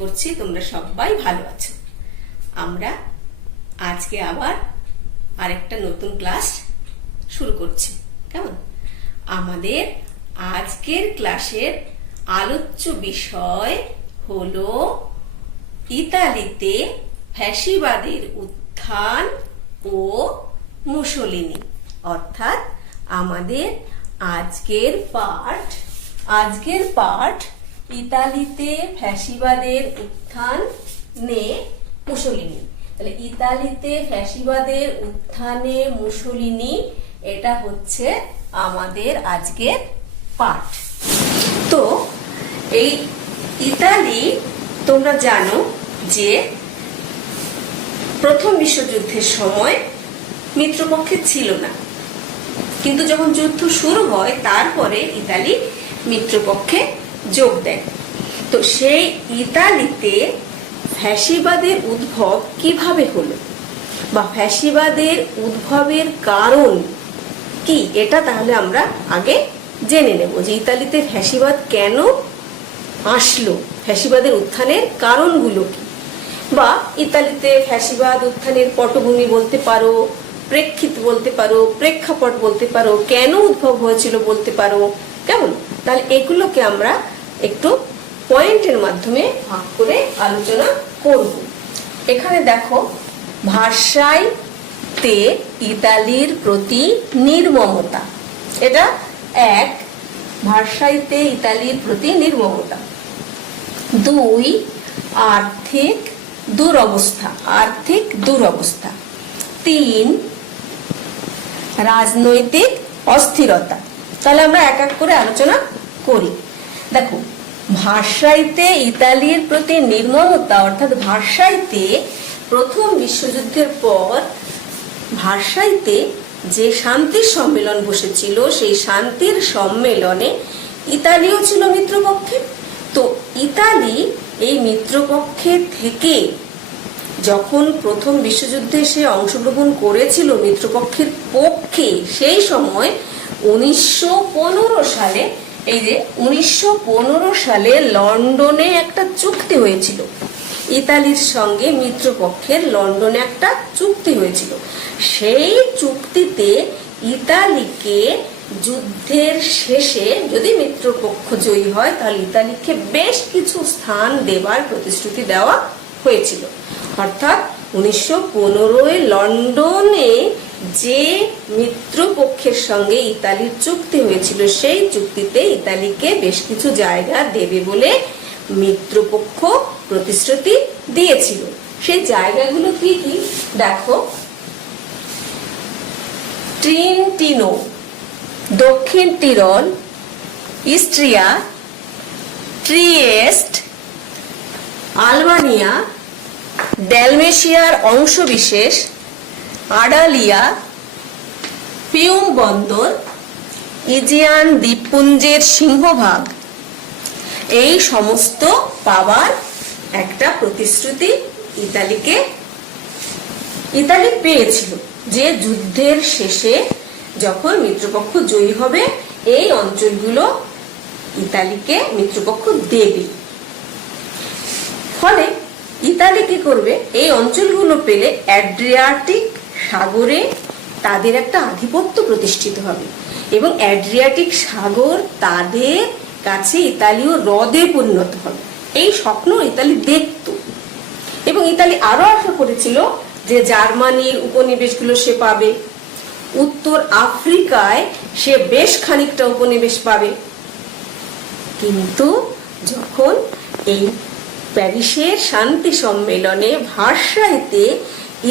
করছি তোমরা সবাই ভালো আছো। আমরা আজকে আবার আরেকটা নতুন ক্লাস শুরু করছি। কেমন? আমাদের আজকের ক্লাসের আলোচ্য বিষয় হলো ইতালিতে ফ্যাসিবাদের উত্থান ও মুসোলিনি। অর্থাৎ আমাদের আজকের পাঠ ইতালিতে ফ্যাসিবাদের উত্থান নে মুসোলিনি। তাহলে ইতালিতে ফ্যাসিবাদের উত্থানে মুসোলিনি, এটা হচ্ছে আমাদের আজকের পাঠ। তো এই ইতালি তোমরা জানো যে প্রথম বিশ্বযুদ্ধের সময় মিত্রপক্ষে ছিল না, কিন্তু যখন যুদ্ধ শুরু হয় তারপরে ইতালি মিত্রপক্ষে যোগ দেয়। তো সেই ইতালিতে ফ্যাসিবাদের উদ্ভব কিভাবে হলো বা ফ্যাসিবাদের উদ্ভবের কারণ কি, এটা তাহলে আমরা আগে জেনে নেব যে ইতালিতে ফ্যাসিবাদ কেন আসলো, ফ্যাসিবাদের উত্থানের কারণগুলো কি, বা ইতালিতে ফ্যাসিবাদ উত্থানের পটভূমি বলতে পারো, প্রেক্ষিত বলতে পারো, প্রেক্ষাপট বলতে পারো, কেন উদ্ভব হয়েছিল বলতে পারো। কেমন? তাহলে এগুলোকে আমরা একটু পয়েন্টের মাধ্যমে ভাগ করে আলোচনা করব। এখানে দেখো, ভার্সাইতে ইতালির প্রতি নির্মমতা, এটা এক। ভার্সাইতে ইতালির প্রতি নির্মমতা। 2, আর্থিক দুরবস্থা। 3, রাজনৈতিক অস্থিরতা। তাহলে আমরা এক এক করে আলোচনা করি। দেখো, ভার্সাইতে ইতালির প্রতি নির্মমতা, অর্থাৎ ভার্সাইতে প্রথম বিশ্বযুদ্ধের পর ভার্সাইতে যে শান্তির সম্মেলন বসেছিল, সেই শান্তির সম্মেলনে ইতালিও ছিল মিত্রপক্ষে। তো ইতালি এই মিত্রপক্ষে থেকে যখন প্রথম বিশ্বযুদ্ধে সে অংশগ্রহণ করেছিল মিত্রপক্ষের পক্ষে, সেই সময় 1915 সালে, এই যে 1915 সালে লন্ডনে একটা চুক্তি হয়েছিল ইতালির সঙ্গে মিত্রপক্ষের। লন্ডনে একটা চুক্তি হয়েছিল। সেই চুক্তিতে ইতালিকে যুদ্ধের শেষে যদি মিত্রপক্ষ জয়ী হয় তাহলে ইতালিকে বেশ কিছু স্থান দেবার প্রতিশ্রুতি দেওয়া হয়েছিল। অর্থাৎ 1915 লন্ডনে যে মিত্রপক্ষের সঙ্গে ইতালির চুক্তি হয়েছিল, সেই চুক্তিতে ইতালিকে বেশ কিছু জায়গা দেবে বলে মিত্রপক্ষ প্রতিশ্রুতি দিয়েছিল। সেই জায়গাগুলো কি কি দেখো, ট্রিন্টিনো, দক্ষিণ টিরল, ইস্ট্রিয়া, ট্রিয়েস্ট, আলবানিয়া, ড্যালমেশিয়ার অংশবিশেষ, আডালিয়া, ফিউম বন্দর, ইজিয়ান দ্বীপপুঞ্জের সিংহভাগ, এই সমস্ত পাওয়ার একটা প্রতিশ্রুতি ইতালি পেয়েছিল যে যুদ্ধের শেষে যখন মিত্রপক্ষ জয়ী হবে এই অঞ্চলগুলো ইতালিকে মিত্রপক্ষ দেবে। ফলে ইতালি কি করবে, এই অঞ্চলগুলো পেলে অ্যাড্রিয়াটিক সাগরে তাদের একটা আধিপত্য প্রতিষ্ঠিত হবে এবং অ্যাড্রিয়াটিক সাগর তাদের কাছে ইতালীয় হ্রদে পরিণত হবে। এই স্বপ্ন ইতালি দেখত এবং ইতালি আরো আশা করেছিল যে জার্মানির উপনিবেশগুলো সে পাবে, উত্তর আফ্রিকায় সে বেশ খানিকটা উপনিবেশ পাবে। কিন্তু যখন এই প্যারিসের শান্তি সম্মেলনে ভার্সাইতে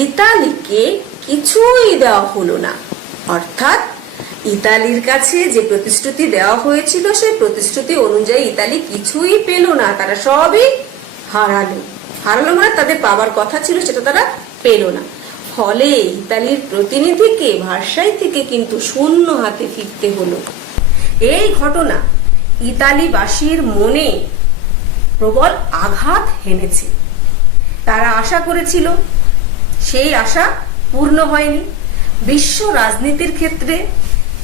ইতালিকে কিছুই দেওয়া হলো না, অর্থাৎ ইতালির কাছে যে প্রতিশ্রুতি দেওয়া হয়েছিল সেই প্রতিশ্রুতি অনুযায়ী ইতালি কিছুই পেল না, তারা সবই হারালো মানে তাদের পাওয়ার কথা ছিল সেটা তারা পেল না। ফলে ইতালির প্রতিনিধিকে ভার্সাই থেকে কিন্তু শূন্য হাতে ফিরতে হলো। এই ঘটনা ইতালিবাসীর মনে প্রবল আঘাত হেনেছে। তারা আশা করেছিল, সেই আশা পূর্ণ হয়নি। বিশ্ব রাজনীতির ক্ষেত্রে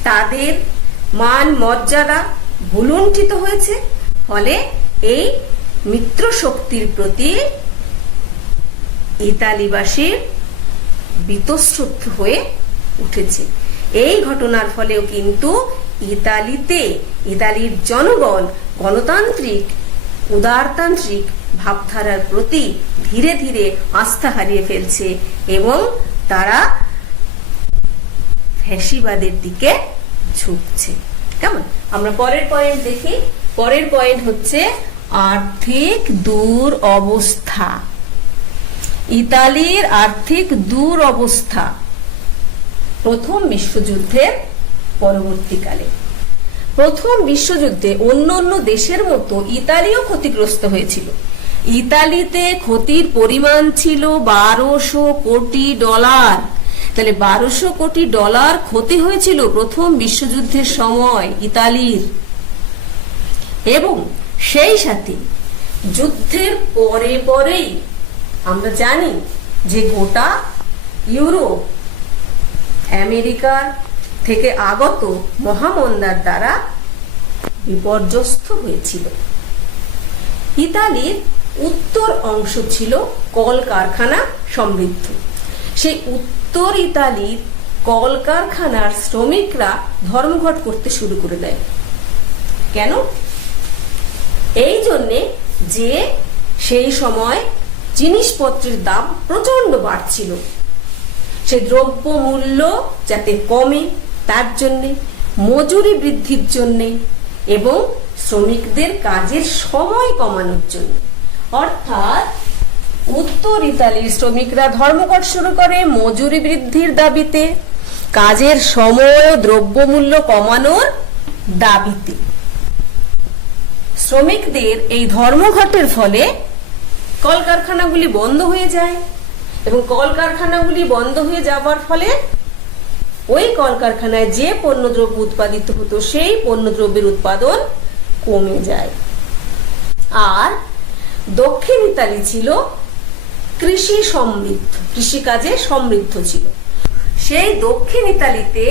তাদের মান মর্যাদা ভুলুণ্ঠিত হয়েছে। ফলে এই মিত্র শক্তির প্রতি ইতালিবাসীর বীতশ্রদ্ধ হয়ে উঠেছে। এই ঘটনার ফলেও কিন্তু ইতালির জনগণ গণতান্ত্রিক উদারতান্ত্রিক ভাবধারার প্রতি ধীরে ধীরে আস্থা হারিয়ে ফেলছে এবং তারা ফ্যাসিবাদের দিকে ঝুঁকছে। কেমন? আমরা পরের পয়েন্ট দেখি। পরের পয়েন্ট হচ্ছে আর্থিক দুরবস্থা। ইতালির আর্থিক দুরবস্থা প্রথম বিশ্বযুদ্ধের পরবর্তীকালে। প্রথম বিশ্বযুদ্ধে অন্যান্য দেশের মতো ইতালিও ক্ষতিগ্রস্ত হয়েছিল। ইতালিতে ক্ষতির পরিমাণ ছিল 1200 কোটি ডলার। তাহলে 1200 কোটি ডলার ক্ষতি হয়েছিল প্রথম বিশ্বযুদ্ধের সময় ইতালির। এবং সেই সাথে যুদ্ধের পরেই আমরা জানি যে গোটা ইউরোপ আমেরিকা থেকে আগত মহামন্দার দ্বারা বিপর্যস্ত হয়েছিল। ইতালির উত্তর অংশ ছিল কলকারখানা সমৃদ্ধ। সেই উত্তর ইতালির কলকারখানার শ্রমিকরা ধর্মঘট করতে শুরু করে দেয়। কেন? এই জন্যে যে সেই সময় জিনিসপত্রের দাম প্রচন্ড বাড়ছিল। সে দ্রব্য মূল্য যাতে কমে তার জন্যে, মজুরি বৃদ্ধির জন্যে এবং শ্রমিকদের কাজের সময় কমানোর জন্য। অর্থাৎ উত্তর ইতালির শ্রমিকরা ধর্মঘট শুরু করে মজুরি বৃদ্ধির দাবিতে, কাজের সময় ও দ্রব্যমূল্য কমানোর দাবিতে। শ্রমিকদের এই ধর্মঘটের ফলে কলকারখানাগুলি বন্ধ হয়ে যায় এবং কলকারখানাগুলি বন্ধ হয়ে যাওয়ার ফলে ওই কলকারখানায় যে পণ্যদ্রব্য উৎপাদিত হতো সেই পণ্যদ্রব্যের উৎপাদন কমে যায়। আর দক্ষিণ ইতালি ছিল কৃষি সমৃদ্ধ, কৃষিকাজে সমৃদ্ধ ছিল। সেই দক্ষিণ ইতালিতে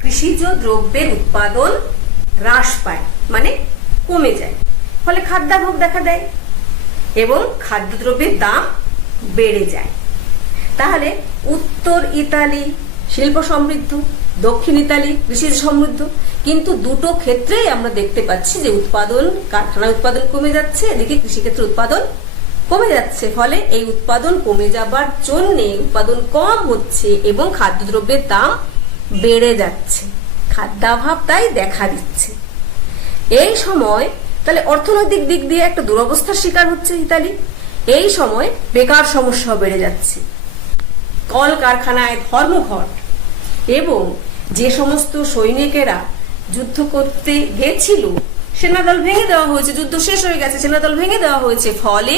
কৃষিজ দ্রব্যের উৎপাদন হ্রাস পায়, মানে কমে যায়। ফলে খাদ্যাভাব দেখা দেয় এবং খাদ্যদ্রব্যের দাম বেড়ে যায়। তাহলে উত্তর ইতালি শিল্প সমৃদ্ধ, দক্ষিণ ইতালি কৃষি সমৃদ্ধ, কিন্তু দুটো ক্ষেত্রেই আমরা দেখতে পাচ্ছি যে উৎপাদন, কারখানা উৎপাদন কমে যাচ্ছে, এদিকে কৃষিক্ষেত্রে উৎপাদন কমে যাচ্ছে। ফলে এই উৎপাদন কমে যাবার জন্য উৎপাদন কম হচ্ছে এবং খাদ্যদ্রব্যের দাম বেড়ে যাচ্ছে। খাদ্যাভাব তাই দেখা দিচ্ছে। এই সময় তাহলে অর্থনৈতিক দিক দিয়ে একটা দুরবস্থার শিকার হচ্ছে ইতালি। এই সময় বেকার সমস্যা বেড়ে যাচ্ছে, কলকারখানায় ধর্মঘট এবং যে সমস্ত সৈনিকেরা যুদ্ধ করতে গেছিল সেনাদল ভেঙে দেওয়া হয়েছে, যুদ্ধ শেষ হয়ে গেছে, সেনাদল ভেঙে দেওয়া হয়েছে। ফলে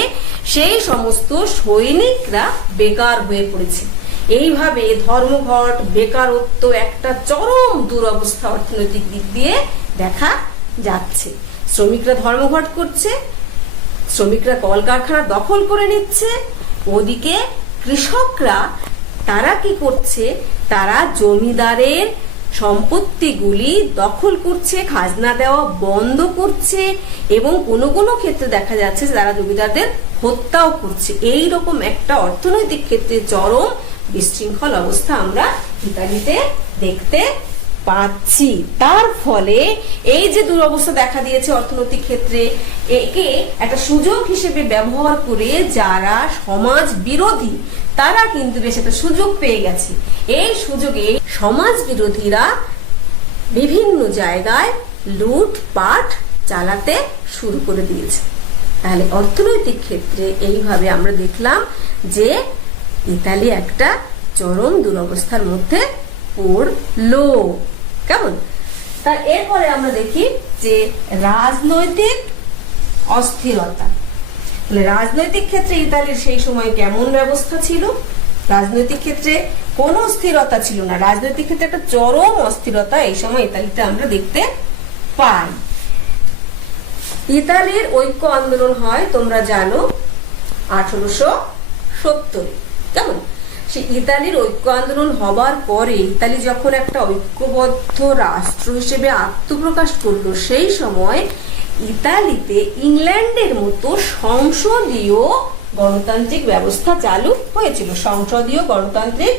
সেই সমস্ত সৈনিকরা বেকার হয়ে পড়েছে। এইভাবে ধর্মঘট, বেকারত্ব একটা চরম দুরবস্থা অর্থনৈতিক দিক দিয়ে দেখা যাচ্ছে। শ্রমিকরা ধর্মঘট করছে, শ্রমিকরা কলকারখানা দখল করে নিচ্ছে, ওদিকে কৃষকরা তারা কি করছে, তারা জমিদারের সম্পত্তিগুলি দখল করছে, খাজনা দেওয়া বন্ধ করছে এবং কোনো কোনো ক্ষেত্রে দেখা যাচ্ছে তারা জমিদারদের হত্যাও করছে। এই রকম একটা অর্থনৈতিক ক্ষেত্রে চরম বিশৃঙ্খল অবস্থা আমরা ইতালিতে দেখতে পাচ্ছি। তার ফলে এই যে দুরবস্থা দেখা দিয়েছে অর্থনৈতিক ক্ষেত্রে, একে একটা সুযোগ হিসেবে ব্যবহার করে যারা সমাজ বিরোধী তারা কিন্তু বেশ একটা সুযোগ পেয়ে গেছে। এই সুযোগে সমাজ বিরোধীরা বিভিন্ন জায়গায় লুটপাট চালাতে শুরু করে দিয়েছে। তাহলে অর্থনৈতিক ক্ষেত্রে এইভাবে আমরা দেখলাম যে ইতালি একটা চরম দুরবস্থার মধ্যে পড়লো। কেমন? তার এরপরে আমরা দেখি যে রাজনৈতিক অস্থিরতা। রাজনৈতিক ক্ষেত্রে ইতালির সেই সময় কেমন ব্যবস্থা ছিল? রাজনৈতিক ক্ষেত্রে কোনো স্থিরতা ছিল না, রাজনৈতিক ক্ষেত্রে একটা চরম অস্থিরতা এই সময় ইতালিতে আমরা দেখতে পাই। ইতালির ঐক্য আন্দোলন হয় তোমরা জানো 1870। কেমন? সে ইতালির ঐক্য আন্দোলন হবার পরে ইতালি যখন একটা ঐক্যবদ্ধ রাষ্ট্র হিসেবে আত্মপ্রকাশ করলো, সেই সময় ইতালিতে ইংল্যান্ডের মতো সংসদীয় গণতান্ত্রিক ব্যবস্থা চালু হয়েছিল, সংসদীয় গণতান্ত্রিক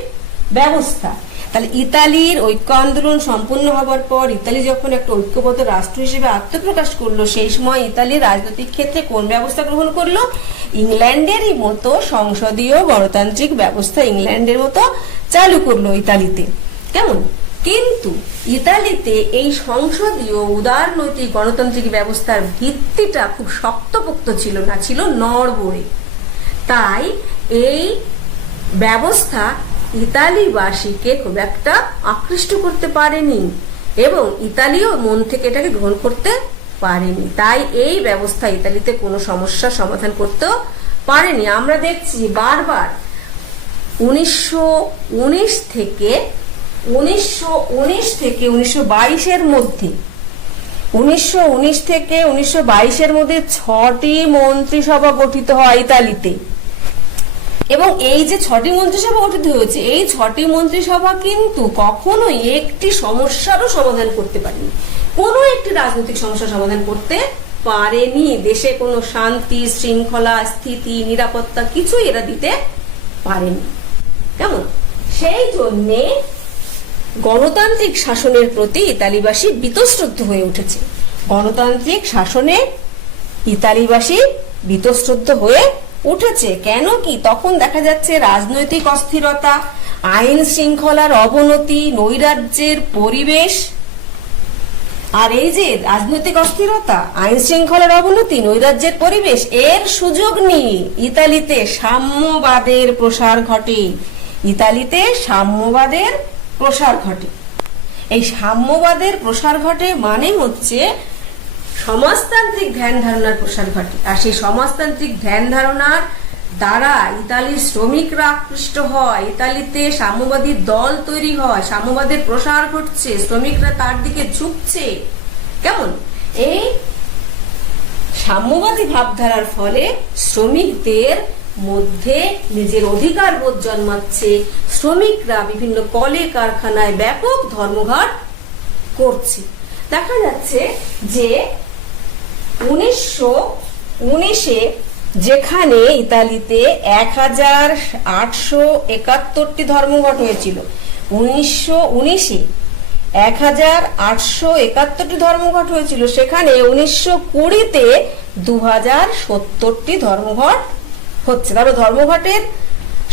ব্যবস্থা। তাহলে ইতালির ঐক্য আন্দোলন সম্পূর্ণ হবার পর ইতালি যখন একটা ঐক্যবদ্ধ রাষ্ট্র হিসেবে আত্মপ্রকাশ করলো, সেই সময় ইতালির রাজনৈতিক ক্ষেত্রে কোন ব্যবস্থা গ্রহণ করলো? ইংল্যান্ডেরই মতো সংসদীয় গণতান্ত্রিক ব্যবস্থা ইংল্যান্ডের মতো চালু করলো ইতালিতে। কেমন? কিন্তু ইতালিতে এই সংসদীয় উদারনৈতিক গণতান্ত্রিক ব্যবস্থার ভিত্তিটা খুব শক্তপোক্ত ছিল না, ছিল নড়বড়ে। তাই এই ব্যবস্থা ইতালিবাসীকে খুব একটা আকৃষ্ট করতে পারেনি এবং ইতালিও মন থেকে এটাকে গ্রহণ করতে পারেনি। তাই এই ব্যবস্থা ইতালিতে কোনো সমস্যার সমাধান করতেও পারেনি। আমরা দেখছি বারবার 1919 থেকে 1922-এর মধ্যে 1919 থেকে 1922-এর মধ্যে 6টি মন্ত্রিসভা গঠিত হয় ইতালিতে। এবং এই যে 6টি মন্ত্রিসভা গঠিত হয়েছে, এই 6টি মন্ত্রিসভা কিন্তু কখনোই একটি সমস্যারও সমাধান করতে পারেনি, কোনো একটি রাজনৈতিক সমস্যার সমাধান করতে পারেনি। দেশে কোনো শান্তি, শৃঙ্খলা, স্থিতি, নিরাপত্তা কিছুই এরা দিতে পারেনি। কেমন? সেই জন্যে গণতান্ত্রিক শাসনের প্রতি ইতালিবাসী বীতশ্রদ্ধ হয়ে উঠেছে। গণতান্ত্রিক শাসনে ইতালিবাসী বীতশ্রদ্ধ হয়ে উঠেছে। কেন কি? তখন দেখা যাচ্ছে রাজনৈতিক অস্থিরতা, আইন শৃঙ্খলার অবনতি, নৈরাজ্যের পরিবেশ। আর এই যে রাজনৈতিক অস্থিরতা, আইন শৃঙ্খলার অবনতি, নৈরাজ্যের পরিবেশ, এর সুযোগ নিয়ে ইতালিতে সাম্যবাদের প্রসার ঘটে। ইতালিতে সাম্যবাদের প্রসার ঘটে। এই সাম্যবাদের প্রসার ঘটে মানে হচ্ছে সমাজতান্ত্রিক ধ্যান ধারণার প্রসার ঘটে। আর সেই সমাজতান্ত্রিক ধ্যান ধারণার দ্বারা ইতালির শ্রমিকরা আকৃষ্ট হয়, ইতালিতে সাম্যবাদী দল তৈরি হয়, সাম্যবাদের প্রসার ঘটছে, শ্রমিকরা তার দিকে ঝুঁকছে। কেমন? এই সাম্যবাদী ভাবধারার ফলে শ্রমিকদের মধ্যে নিজের অধিকার বোধ জন্মাচ্ছে। শ্রমিকরা বিভিন্ন কলে কারখানায় ব্যাপক ধর্মঘট করছে। দেখা যাচ্ছে যে 1919-এ যেখানে ইতালিতে 1871টি ধর্মঘট হয়েছিল, 1919-এ 1871টি ধর্মঘট হয়েছিল, সেখানে 1920-তে 2070টি ধর্মঘট হচ্ছে। তারপর ধর্মঘটের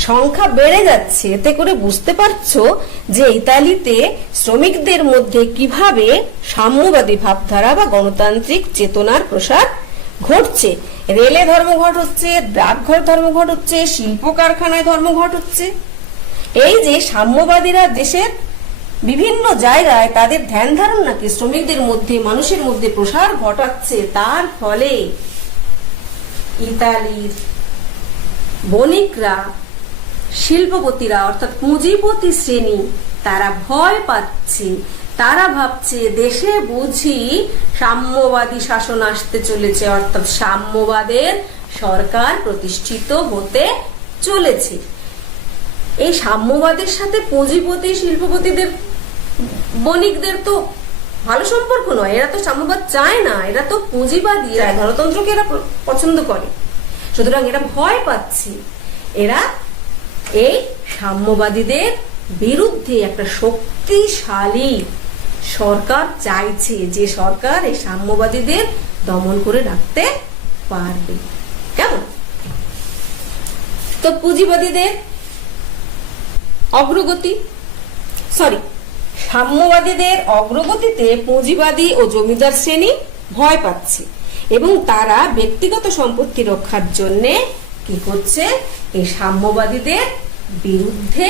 সংখ্যা বেড়ে যাচ্ছে। এতে করে বুঝতে পারছো যে ইতালিতে শ্রমিকদের মধ্যে কিভাবে সাম্যবাদী ভাবধারা বা গণতান্ত্রিক চেতনার প্রসার ঘটছে। রেলে ধর্মঘট হচ্ছে, ডাকঘর ধর্মঘট হচ্ছে, শিল্প কারখানায় ধর্মঘট হচ্ছে। এই যে সাম্যবাদীরা দেশের বিভিন্ন জায়গায় তাদের ধ্যান ধারণাকে শ্রমিকদের মধ্যে, মানুষের মধ্যে প্রসার ঘটাচ্ছে, তার ফলে ইতালির বণিকরা, শিল্পপতিরা অর্থাৎ পুঁজিপতি শ্রেণী তারা ভয় পাচ্ছে। তারা ভাবছে দেশে বুঝি সাম্যবাদী শাসন আসতে চলেছে, অর্থাৎ সাম্যবাদের সরকার প্রতিষ্ঠিত হতে চলেছে। এই সাম্যবাদের সাথে পুঁজিপতি, শিল্পপতিদের, বণিকদের তো ভালো সম্পর্ক নয়। এরা তো সাম্যবাদ চায় না, এরা তো পুঁজিবাদী, এরা গণতন্ত্রকে এরা পছন্দ করে। সুতরাং এরা ভয় পাচ্ছে। এরা এই সাম্যবাদীদের বিরুদ্ধে একটা শক্তিশালী সরকার চাইছে, যে সরকার এই সাম্যবাদীদের দমন করে রাখতে পারবে। কেমন? তো পুঁজিবাদীদের অগ্রগতি, সাম্যবাদীদের অগ্রগতিতে পুঁজিবাদী ও জমিদার শ্রেণী ভয় পাচ্ছে এবং তারা ব্যক্তিগত সম্পত্তি রক্ষার জন্য কি করছে? এই সাম্যবাদীদের বিরুদ্ধে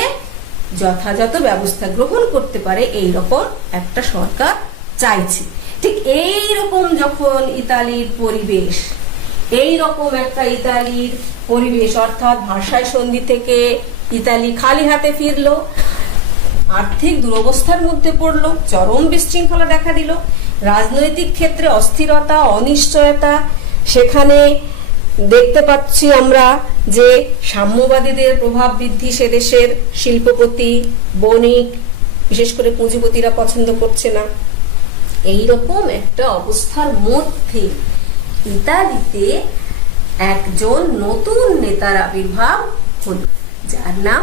যথাযথ ব্যবস্থা গ্রহণ করতে পারে এই রকম একটা সরকার চাইছে। ঠিক এই রকম যখন ইতালির পরিবেশ, এই রকম একটা ইতালির পরিবেশ, অর্থাৎ ভার্সাই সন্ধি থেকে ইতালি খালি হাতে ফিরলো, আর্থিক দুরবস্থার মধ্যে পড়লো, চরম বিশৃঙ্খলা দেখা দিল, রাজনৈতিক ক্ষেত্রে অস্থিরতা, অনিশ্চয়তা। সেখানে দেখতে পাচ্ছি আমরা যে সাম্যবাদীদের প্রভাব বৃদ্ধি সে দেশের শিল্পপতি, বণিক, বিশেষ করে পুঁজিপতিরা পছন্দ করছে না। এইরকম একটা অবস্থার মধ্যে ইতালিতে একজন নতুন নেতার আবির্ভাব হল, যার নাম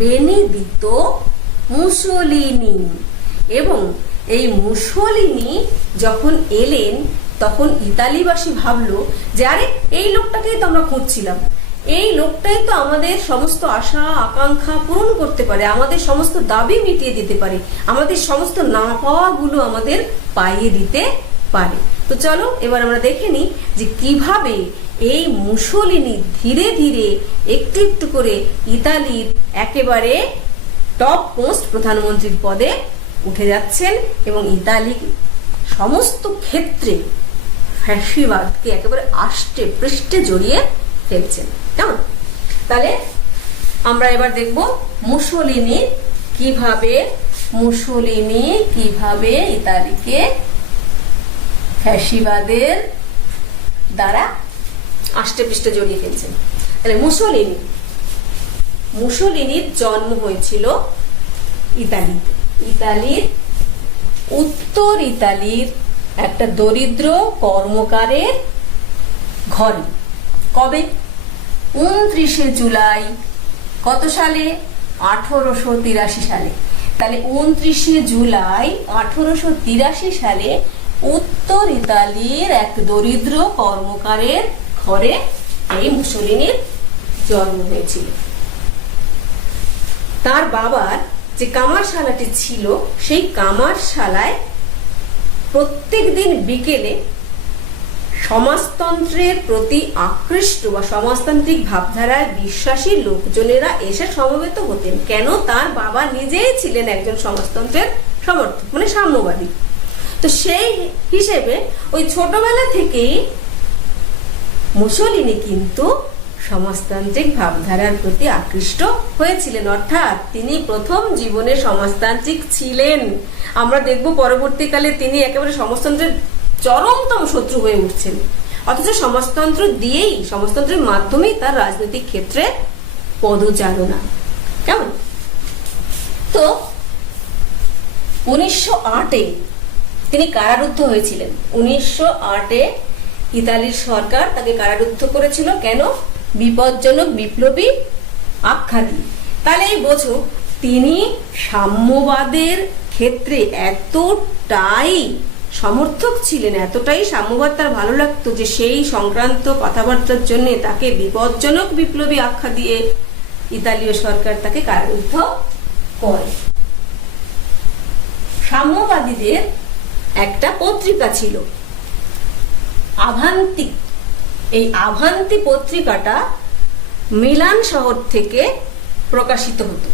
বেনিদিতো মুসোলিনি। এবং এই মুসোলিনি যখন এলেন তখন ইতালিবাসী ভাবলো যে আরে এই লোকটাকেই তো আমরা খুঁজছিলাম, এই লোকটাই তো আমাদের সমস্ত আশা আকাঙ্ক্ষা পূরণ করতে পারে, আমাদের সমস্ত দাবি মিটিয়ে দিতে পারে, আমাদের সমস্ত না পাওয়াগুলো আমাদের পাইয়ে দিতে পারে। তো চলো এবার আমরা দেখে নিই যে কিভাবে এই মুসোলিনি ধীরে ধীরে একটু একটু করে ইতালির একেবারে টপ মোস্ট প্রধানমন্ত্রীর পদে উঠে যাচ্ছেন এবং ইতালি সমস্ত ক্ষেত্রে ফ্যাসিবাদকে একেবারে আষ্টে পৃষ্ঠে জড়িয়ে ফেলছেন। কেমন? তাহলে আমরা এবার দেখব মুসোলিনি কিভাবে ইতালিকে ফ্যাসিবাদের দ্বারা আষ্টে পৃষ্ঠে জড়িয়ে ফেলছেন। তাহলে মুসোলিনির জন্ম হয়েছিল ইতালিতে, ইতালির উত্তর ইতালির একটা দরিদ্র কর্মকারের ঘরে। কবে? 29শে জুলাই। কত সালে? 1883 সালে। তাহলে 29শে জুলাই 1883 সালে উত্তর ইতালির এক দরিদ্র কর্মকারের ঘরে এই মুসোলিনির জন্ম হয়েছিল। তার বাবার যে কামারশালাটি ছিল সেই কামারশালায় প্রত্যেকদিন বিকেলে সমাজতন্ত্রের প্রতি আকৃষ্ট বা সমাজতান্ত্রিক ভাবধারায় বিশ্বাসী লোকজনেরা এসে সমবেত হতেন। কেন? তার বাবা নিজেই ছিলেন একজন সমাজতন্ত্রের সমর্থক, মানে সাম্যবাদী। তো সেই হিসেবে ওই ছোটবেলা থেকেই মুসোলিনি কিন্তু সমাজতান্ত্রিক ভাবধারার প্রতি আকৃষ্ট হয়েছিলেন, অর্থাৎ তিনি প্রথম জীবনে সমাজতান্ত্রিক ছিলেন। আমরা দেখব পরবর্তীকালে তিনি একেবারে সমাজতন্ত্রের চরমতম শত্রু হয়ে উঠছেন, অথচ সমাজতন্ত্রের মাধ্যমেই তার রাজনৈতিক ক্ষেত্রে পদচারণা। কেমন? তো 1908-এ তিনি কারারুদ্ধ হয়েছিলেন। 1908-এ ইতালির সরকার তাকে কারারুদ্ধ করেছিল। কেন? বিপজ্জনক বিপ্লবী আখ্যা দিয়ে। তাহলে এই বোঝো তিনি সাম্যবাদের ক্ষেত্রে এতটাই সমর্থক ছিলেন, এতটাই সাম্যবাদ তার ভালো লাগতো যে সেই সংক্রান্ত কথাবার্তার জন্য তাকে বিপজ্জনক বিপ্লবী আখ্যা দিয়ে ইতালীয় সরকার তাকে কারারুদ্ধ করে। সাম্যবাদীদের একটা পত্রিকা ছিল আভান্তি। এই আভান্তি পত্রিকাটা মিলান শহর থেকে প্রকাশিত হতো।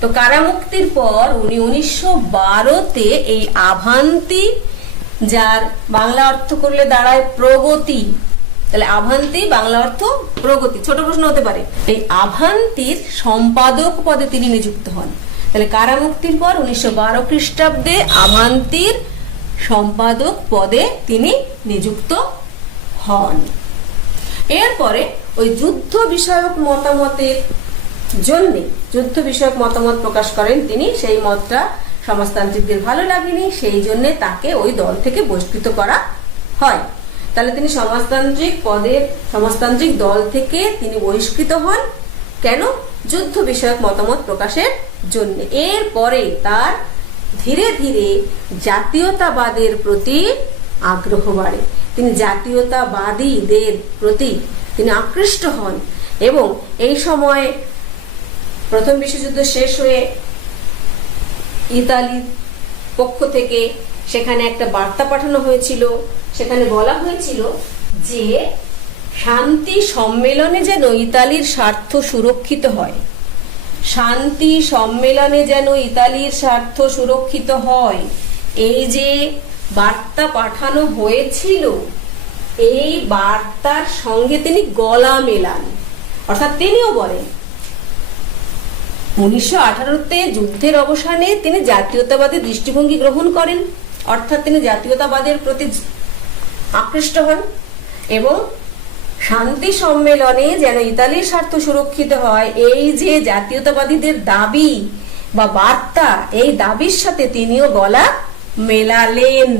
তো কারামুক্তির পর উনি 1912-তে এই আভান্তি, যার বাংলা অর্থ করলে দাঁড়ায় প্রগতি, তাহলে আভান্তি বাংলা অর্থ প্রগতি, ছোট প্রশ্ন হতে পারে, এই আভান্তির সম্পাদক পদে তিনি নিযুক্ত হন। তাহলে কারামুক্তির পর 1912 খ্রিস্টাব্দে আভান্তির সম্পাদক পদে তিনি নিযুক্ত হন। এরপরে ওই যুদ্ধ বিষয়ক মতামত প্রকাশ করেন তিনি। সেই মতটা সমাজতান্ত্রিকদের ভালো লাগেনি, সেই জন্য তাকে ওই দল থেকে বহিষ্কৃত করা হয়। তাহলে তিনি সমাজতান্ত্রিক দল থেকে তিনি বহিষ্কৃত হন। কেন? যুদ্ধ বিষয়ক মতামত প্রকাশের জন্য। এরপরে তার ধীরে ধীরে জাতীয়তাবাদের প্রতি আগ্রহ বাড়ে, তিনি জাতীয়তাবাদীদের প্রতি তিনি আকৃষ্ট হন। এবং এই সময় প্রথম বিশ্বযুদ্ধ শেষ হয়ে ইতালির পক্ষ থেকে সেখানে একটা বার্তা পাঠানো হয়েছিল। সেখানে বলা হয়েছিল যে শান্তি সম্মেলনে যেন ইতালির স্বার্থ সুরক্ষিত হয়, শান্তি সম্মেলনে যেন ইতালির স্বার্থ সুরক্ষিত হয়। এই যে বার্তা পাঠানো হয়েছিল, এই বার্তার সঙ্গে তিনি গলা মেলান, অর্থাৎ তিনিও বলেন 1918-তে যুদ্ধের অবসানে তিনি জাতীয়তাবাদী দৃষ্টিভঙ্গি গ্রহণ করেন, অর্থাৎ তিনি জাতীয়তাবাদের প্রতি আকৃষ্ট হন। এবং শান্তি সম্মেলনে যেন ইতালির স্বার্থ সুরক্ষিত হয়, এই যে জাতীয়তাবাদীদের দাবি বা বার্তা, এই দাবির সাথে তিনিও গলা মেলালেন।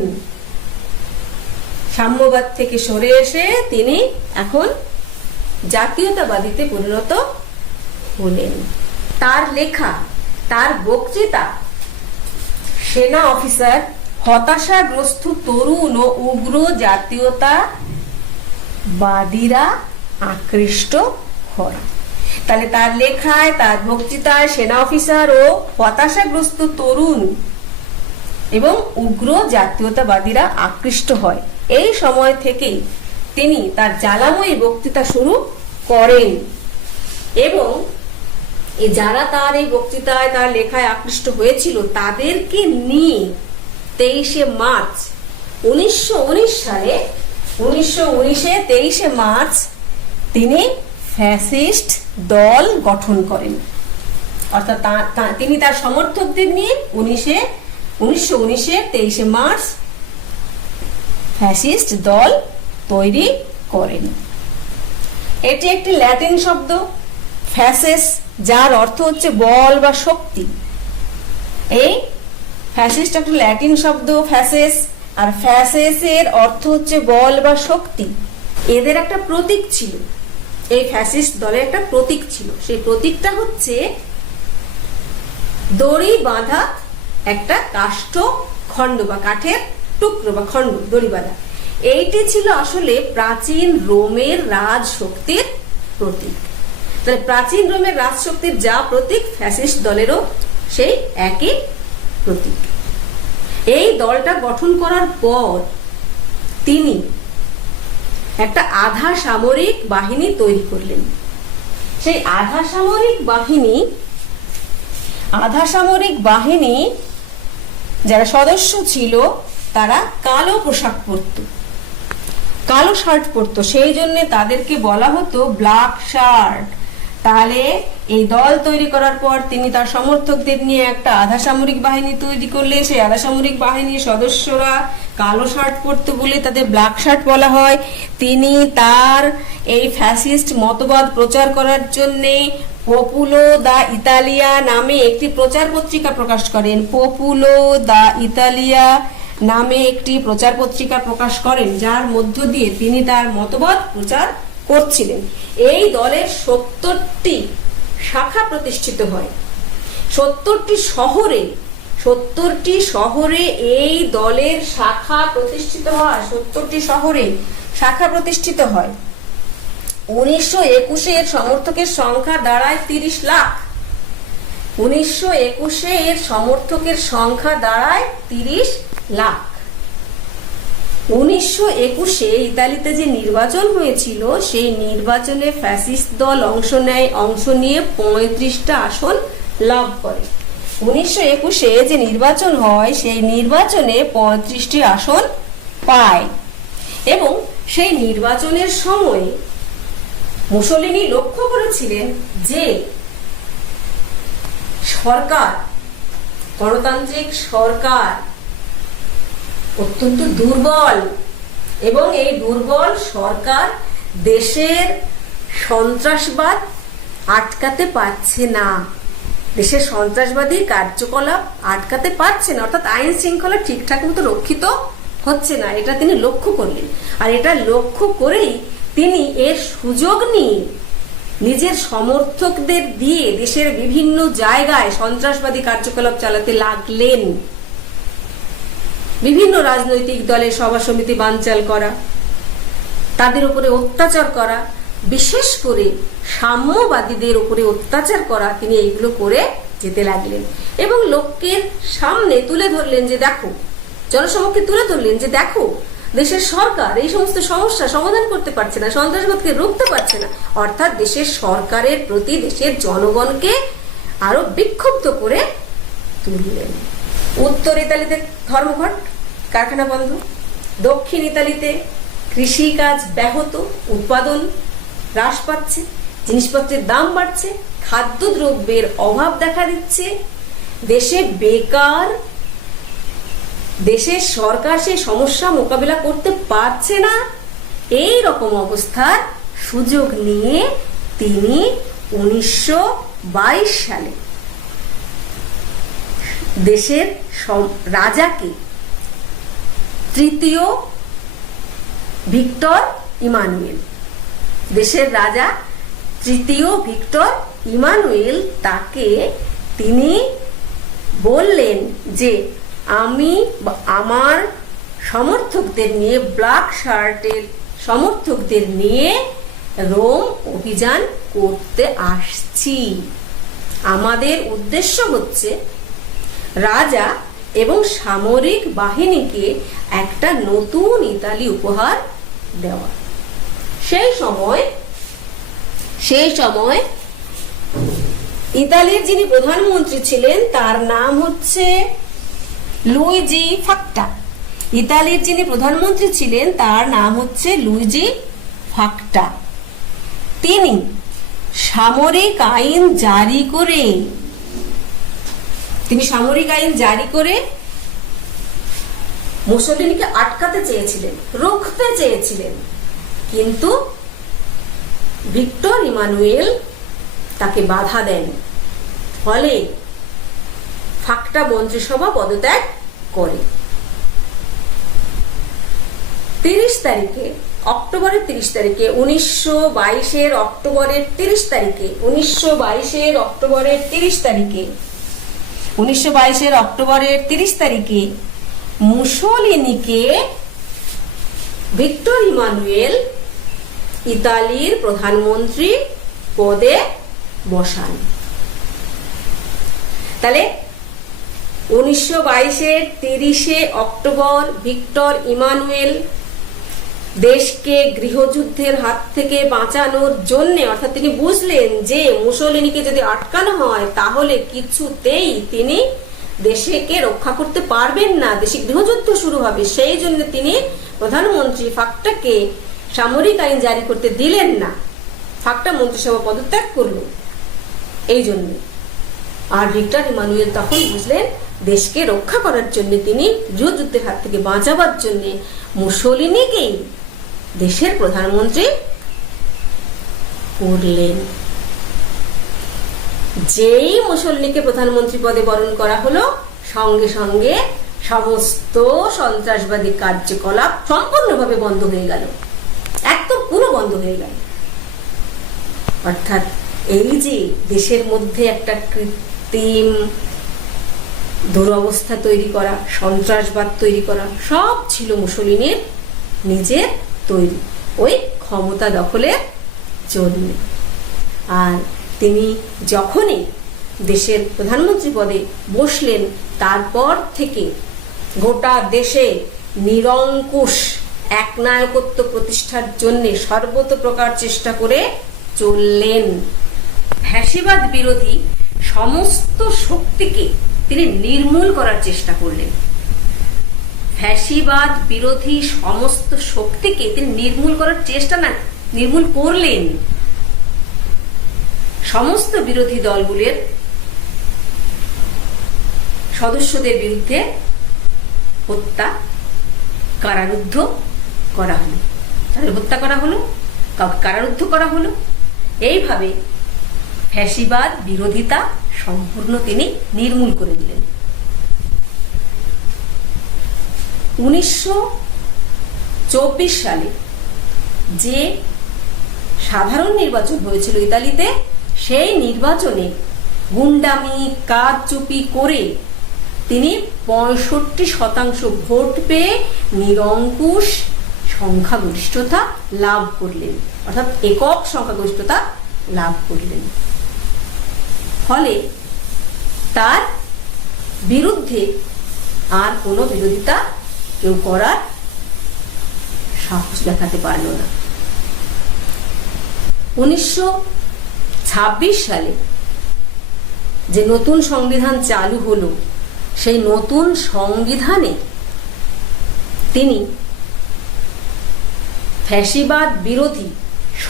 সাম্যবাদ থেকে সরে এসে তিনি এখন জাতীয়তাবাদীতে পরিণত হলেন। তার লেখা, তার বক্তৃতা সেনা অফিসার, হতাশাগ্রস্ত তরুণ ও উগ্র জাতীয়তাবাদীরা আকৃষ্ট হয়। তাহলে তার লেখায়, তার বক্তৃতায় সেনা অফিসার ও হতাশাগ্রস্ত তরুণ এবং উগ্র জাতীয়তাবাদীরা আকৃষ্ট হয়। এই সময় থেকেই তিনি তার জ্বালাময়ী বক্তৃতা শুরু করেন এবং যারা তার এই বক্তৃতায়, তার লেখায় আকৃষ্ট হয়েছিল তাদেরকে নিয়ে 23শে মার্চ 1919 সালে 23শে মার্চ তিনি ফ্যাসিস্ট দল গঠন করেন। অর্থাৎ তিনি তার সমর্থকদের নিয়ে 1919-এর 23শে মার্চ ফ্যাসিস্ট দল তৈরি করেন। এটি একটি ল্যাটিন শব্দ ফ্যাসেস, যার অর্থ হচ্ছে বল বা শক্তি। এই ফ্যাসিস্ট একটা ল্যাটিন শব্দ ফ্যাসেস, আর ফ্যাসেসের অর্থ হচ্ছে বল বা শক্তি। এদের একটা প্রতীক ছিল, এই ফ্যাসিস্ট দলের একটা প্রতীক ছিল। সেই প্রতীকটা হচ্ছে দড়ি বাঁধা একটা কাষ্ঠ খণ্ড বা কাঠের টুকরো বা খণ্ড, দড়ি বাঁধা। এইটি ছিল আসলে প্রাচীন রোমের রাজশক্তির প্রতীক। তাহলে প্রাচীন রোমের রাজশক্তির যা প্রতীক, ফ্যাসিস্ট দলেরও সেই একই প্রতীক। এই দলটা গঠন করার পর তিনি একটা আধা সামরিক বাহিনী তৈরি করলেন। সেই আধা সামরিক বাহিনী যারা সদস্য ছিল তারা কালো পোশাক পরতো, কালো শার্ট পরতো, সেই জন্য তাদেরকে বলা হতো ব্ল্যাক শার্ট। তাহলে এই দল তৈরি করার পর তিনি তার সমর্থকদের নিয়ে একটা আধা সামরিক বাহিনী তৈরি করলে সেই আধা সামরিক বাহিনীর সদস্যরা কালো শার্ট পরতে বলে তাদের ব্ল্যাক শার্ট বলা হয়। তিনি তার এই ফ্যাসিস্ট মতবাদ প্রচার করার জন্য পপুলো দা ইতালিয়া নামে একটি প্রচার পত্রিকা প্রকাশ করেন। পপুলো দা ইতালিয়া নামে একটি প্রচার পত্রিকা প্রকাশ করেন, যার মধ্য দিয়ে তিনি তার মতবাদ প্রচার করছিলেন। এই দলের 70টি শাখা প্রতিষ্ঠিত হয়। 70টি শহরে এই দলের শাখা প্রতিষ্ঠিত হয়। 70টি শহরে শাখা প্রতিষ্ঠিত হয়। 1921 এর সমর্থকের সংখ্যা দাঁড়ায় 30 লাখ। 1921 এর সমর্থকের সংখ্যা দাঁড়ায় 30 লাখ। 1921-এ ইতালিতে যে নির্বাচন হয়েছিল সেই নির্বাচনে ফ্যাসিস্ট দল অংশ নিয়ে 35টা আসন লাভ করে। 1921-এ যে নির্বাচন হয় সেই নির্বাচনে 35টি আসন পায় এবং সেই নির্বাচনের সময় মুসোলিনি লক্ষ্য করেছিলেন যে সরকার, গণতান্ত্রিক সরকার অত্যন্ত দুর্বল এবং এই দুর্বল সরকার দেশের সন্ত্রাসবাদ আটকাতে পারছে না, দেশের সন্ত্রাসবাদী কার্যকলাপ আটকাতে পারছে না, অর্থাৎ আইন শৃঙ্খলা ঠিকঠাক মতো রক্ষিত হচ্ছে না। এটা তিনি লক্ষ্য করলেন, আর এটা লক্ষ্য করেই তিনি এর সুযোগ নিয়ে নিজের সমর্থকদের দিয়ে দেশের বিভিন্ন জায়গায় সন্ত্রাসবাদী কার্যকলাপ চালাতে লাগলেন। বিভিন্ন রাজনৈতিক দলের সভা সমিতি বানচাল করা, তাদের উপরে অত্যাচার করা, বিশেষ করে সাম্যবাদীদের উপরে অত্যাচার করা, তিনি এইগুলো করে যেতে লাগলেন এবং লোকের সামনে তুলে ধরলেন যে দেখো, জনসমক্ষে তুলে ধরলেন যে দেখো দেশের সরকার এই সমস্ত সমস্যা সমাধান করতে পারছে না, সন্ত্রাসবাদকে রুখতে পারছে না। অর্থাৎ দেশের সরকারের প্রতি দেশের জনগণকে আরো বিক্ষুব্ধ করে তুললেন। উত্তর ইতালিতে ধর্মঘট, কারখানা বন্ধ। দক্ষিণ ইতালিতে কৃষিকাজ ব্যাহত, উৎপাদন হ্রাস পাচ্ছে, জিনিসপত্রের দাম বাড়ছে, খাদ্যদ্রব্যের অভাব দেখা দিচ্ছে, দেশে বেকার, দেশের সরকার সেই সমস্যা মোকাবিলা করতে পারছে না। এই রকম অবস্থার সুযোগ নিয়ে তিনি 1922 সালে দেশের রাজাকে তৃতীয় ভিক্টর ইমানুয়েল। দেশের রাজা তৃতীয় ভিক্টর ইমানুয়েল তাকে তিনি বললেন যে আমি আমার সমর্থকদের নিয়ে, ব্ল্যাক শার্টের সমর্থকদের নিয়ে রোম অভিযান করতে আসছি। আমাদের উদ্দেশ্য হচ্ছে রাজা এবং সামরিক বাহিনীকে একটা নতুন ইতালি উপহার দেওয়া। সেই সময় ইতালির যিনি প্রধানমন্ত্রী ছিলেন তার নাম হচ্ছে লুইজি ফাক্টা। ইতালির যিনি প্রধানমন্ত্রী ছিলেন তার নাম হচ্ছে লুইজি ফাক্টা। তিনি সামরিক আইন জারি করে মুসোলিনিকে আটকাতে চেয়েছিলেন, রুখতে চেয়েছিলেন, কিন্তু ভিক্টর ইমানুয়েল তাকে বাধা দেন। ফলে ফাক্টা মন্ত্রিসভা পদত্যাগ করে। 30 তারিখে, অক্টোবরের 30 তারিখে, 1922-এর অক্টোবরের 30 তারিখে, 1922-এর অক্টোবরের 30 তারিখে, 1922-এর অক্টোবরের 30 তারিখে মুসোলিনিকে ভিক্টর ইমানুয়েল ইতালির প্রধানমন্ত্রী পদে বসান। তাহলে 1922-এর 30 অক্টোবর ভিক্টর ইমানুয়েল দেশকে গৃহযুদ্ধের হাত থেকে বাঁচানোর জন্য, অর্থাৎ তিনি বুঝলেন যে মুসোলিনিকে যদি আটকানো হয় তাহলে কিছুতেই তিনি দেশকে রক্ষা করতে পারবেন না, দেশে গৃহযুদ্ধ শুরু হবে। সেই জন্য তিনি প্রধানমন্ত্রী ফাক্টাকে সামরিক আইন জারি করতে দিলেন না। ফাক্টা মন্ত্রিসভা পদত্যাগ করলো এই জন্য। আর ভিক্টর ইমানুয়েল তখন বুঝলেন দেশকে রক্ষা করার জন্য, তিনি গৃহযুদ্ধের হাত থেকে বাঁচাবার জন্য মুসোলিনিকেই দেশের প্রধানমন্ত্রী করলেন। যেই মুসোলিনিকে প্রধানমন্ত্রী পদে বরণ করা হলো, সঙ্গে সঙ্গে সমস্ত সন্ত্রাসবাদী কার্যকলাপ সম্পূর্ণভাবে বন্ধ হয়ে গেল, একদম পুরো বন্ধ হয়ে গেল। অর্থাৎ এই যে দেশের মধ্যে একটা কৃত্রিম দুরবস্থা তৈরি করা, সন্ত্রাসবাদ তৈরি করা, সব ছিল মুসোলিনির নিজের তৈরি, ওই ক্ষমতা দখলের জন্য। আর তিনি যখনই দেশের প্রধানমন্ত্রী পদে বসলেন, তারপর থেকে গোটা দেশে নিরঙ্কুশ একনায়কত্ব প্রতিষ্ঠার জন্য সর্বতোপ্রকার চেষ্টা করে চললেন। ফ্যাসিবাদ বিরোধী সমস্ত শক্তিকে তিনি নির্মূল করার চেষ্টা করলেন। ফ্যাসিবাদ বিরোধী সমস্ত শক্তিকে তিনি নির্মূল করার চেষ্টা না, নির্মূল করলেন। সমস্ত বিরোধী দলগুলির সদস্যদের বিরুদ্ধে হত্যা, কারারুদ্ধ করা হলো, তাদের হত্যা করা হলো, কাউকে কারারুদ্ধ করা হলো। এইভাবে ফ্যাসিবাদ বিরোধিতা সম্পূর্ণ তিনি নির্মূল করে দিলেন। 1924 সালে যে সাধারণ নির্বাচন হয়েছিল ইতালিতে, সেই নির্বাচনে গুন্ডামি কারচুপি করে তিনি 65% ভোট পেয়ে নিরঙ্কুশ সংখ্যাগরিষ্ঠতা লাভ করলেন, অর্থাৎ একক সংখ্যাগরিষ্ঠতা লাভ করলেন। ফলে তার বিরুদ্ধে আর কোনো বিরোধিতা কেউ করার সাহস দেখাতে পারল না। 1926 সালে যে নতুন সংবিধান চালু হলো, সেই নতুন সংবিধানে তিনি ফ্যাসিবাদ বিরোধী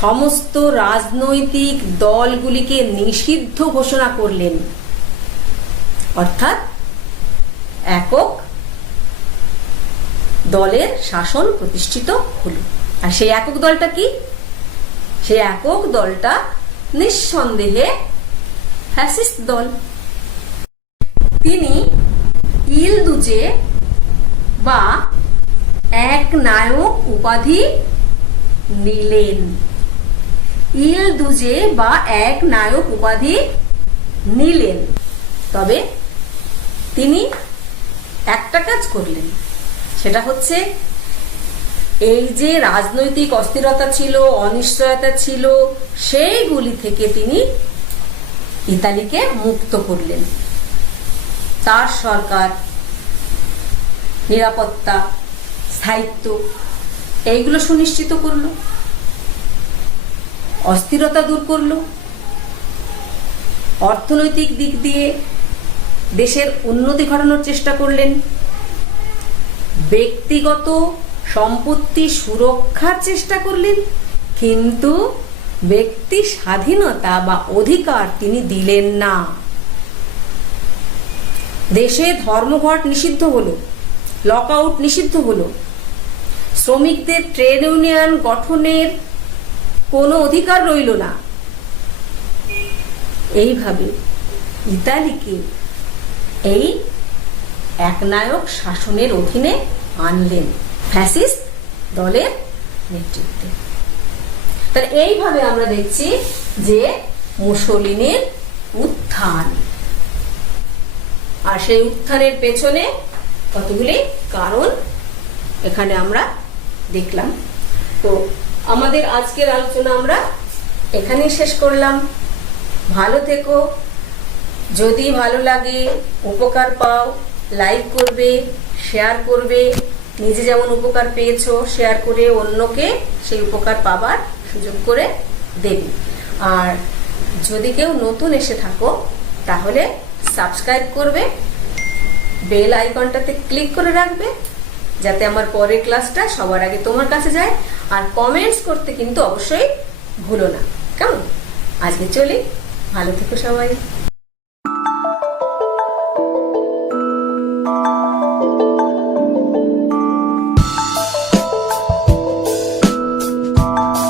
সমস্ত রাজনৈতিক দলগুলিকে নিষিদ্ধ ঘোষণা করলেন, অর্থাৎ একক দলের শাসন প্রতিষ্ঠিত হলো। আর সেই একক দলটা কি? সেই একক দলটা নিঃসন্দেহে ফ্যাসিস্ট দল। তিনি ইল দুজে বা এক নায়ক উপাধি নিলেন। ইল দুজে বা এক নায়ক উপাধি নিলেন। তবে তিনি একটা কাজ করলেন, সেটা হচ্ছে এই যে রাজনৈতিক অস্থিরতা ছিল, অনিশ্চয়তা ছিল, সেইগুলি থেকে তিনি ইতালিকে মুক্ত করলেন। তার সরকার, নিরাপত্তা, স্থায়িত্ব এইগুলো সুনিশ্চিত করলো, অস্থিরতা দূর করলো, অর্থনৈতিক দিক দিয়ে দেশের উন্নতি ঘটানোর চেষ্টা করলেন, ব্যক্তিগত সম্পত্তি সুরক্ষার চেষ্টা করলেন, কিন্তু ব্যক্তি স্বাধীনতা বা অধিকার তিনি দিলেন না। দেশে ধর্মঘট নিষিদ্ধ হলো, লকআউট নিষিদ্ধ হলো, শ্রমিকদের ট্রেড ইউনিয়ন গঠনের কোনো অধিকার রইল না। এইভাবে ইতালিকে এই একনায়ক শাসনের অধীনে আনলেন ফ্যাসিস্ট দলের নেতৃত্বে। তাহলে এইভাবে আমরা দেখছি যে মুসোলিনির উত্থান, আর সেই উত্থানের পেছনে কতগুলি কারণ এখানে আমরা দেখলাম। তো আমাদের আজকের আলোচনা আমরা এখানেই শেষ করলাম। ভালো থেকো, যদি ভালো লাগে, উপকার পাও, লাইক করবে, শেয়ার করবে। নিজে যেমন উপকার পেয়েছো, শেয়ার করে অন্যকে সেই উপকার পাবার সুযোগ করে দেবে। আর যদি কেউ নতুন এসে থাকো তাহলে সাবস্ক্রাইব করবে, বেল আইকনটাতে ক্লিক করে রাখবে, যাতে আমার পরের ক্লাসটা সবার আগে তোমার কাছে যায়। আর কমেন্টস করতে কিন্তু অবশ্যই ভুলো না, কেমন? আজকে চলি, ভালো থেকো সবাই।